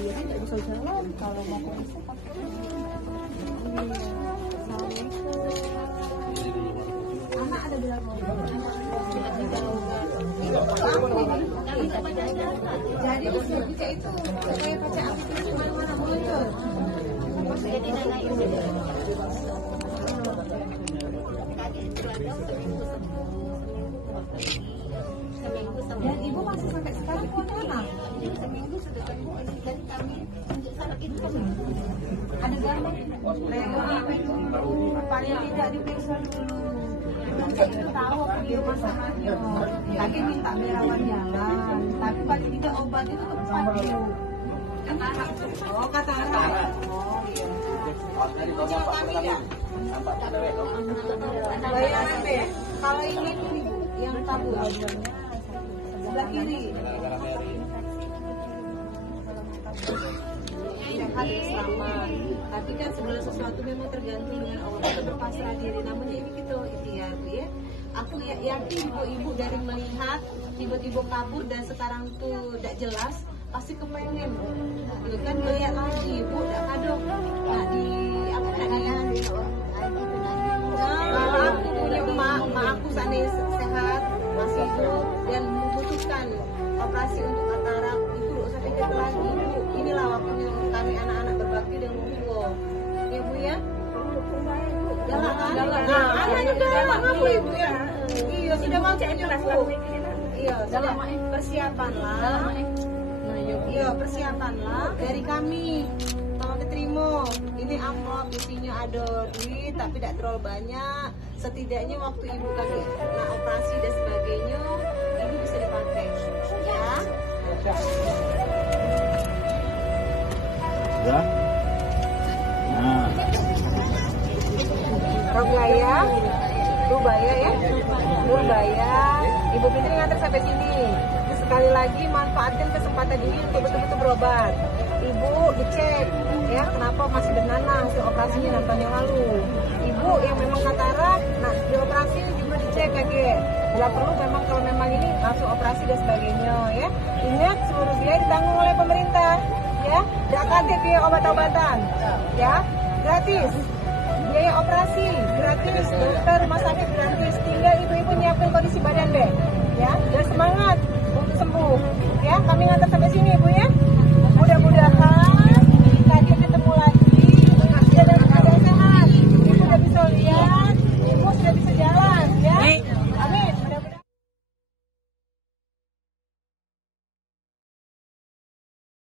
berdiri nggak bisa jalan, kalau mau kondisi pakai anak ada berapa orang? Jadi bisa itu kayak baca aplikasi mana-mana muncul. Jadi naik dan ibu masih sampai sekarang mana? Seminggu sudah sembuh dan kami untuk saat itu ada gambar apa itu paling tidak diperiksa dulu. Itu tahu aku di rumah sakitnya lagi minta merawat jalan, tapi paling tidak obat itu tepat dulu. Oh katarak. Oh iya. Bayaran deh. Kalau ini tuh yang tabur sebelah kiri. Sehat dan selamat. Tapi kan segala sesuatu memang tergantung dengan Allah. Kita berpasrah diri. Namun ini kita ikhtiar ya. Aku yakin ibu-ibu dari melihat tiba-tiba kabur dan sekarang tuh tidak jelas, pasti kepengen. Kan melihat lagi ibu tidak kadang. Nah di apa namanya? Nah, aku punya emak aku sana sehat, masih hidup dan membutuhkan operasi untuk katarak. Ibu tidak usah pikir lagi, ibu. Inilah waktunya kami anak-anak berbakti dengan Allah. Ya bu ya. Galak kan? Anaknya galak ngaku ibu ya. Iya sudah waktunya bu. Iya sudah persiapanlah. Iya persiapanlah dari kami. Kalau diterima, ini amplop isinya ada duit tapi tidak terlalu banyak. Setidaknya waktu ibu kami operasi dan sebagainya, ibu bisa dipakai. Ya. Ya. Nah. Rogaya, Rubaya ya, Nurbaya. Ibu Fitri nganter sampai sini. Sekali lagi manfaatkan kesempatan ini untuk betul-betul berobat. Ibu dicek ya kenapa masih bernanah hasil operasinya 6 tahun yang lalu. Ibu yang memang katarak, nah di operasi juga dicek kakek. Bila perlu memang kalau memang ini hasil operasi dan sebagainya ya. Ingat seluruh biaya ditanggung oleh pemerintah ya. Tidak kanti biaya obat-obatan ya, gratis. Biaya operasi gratis, dokter rumah sakit gratis. Tinggal ibu-ibu nyiapin kondisi badan deh ya. Dan semangat.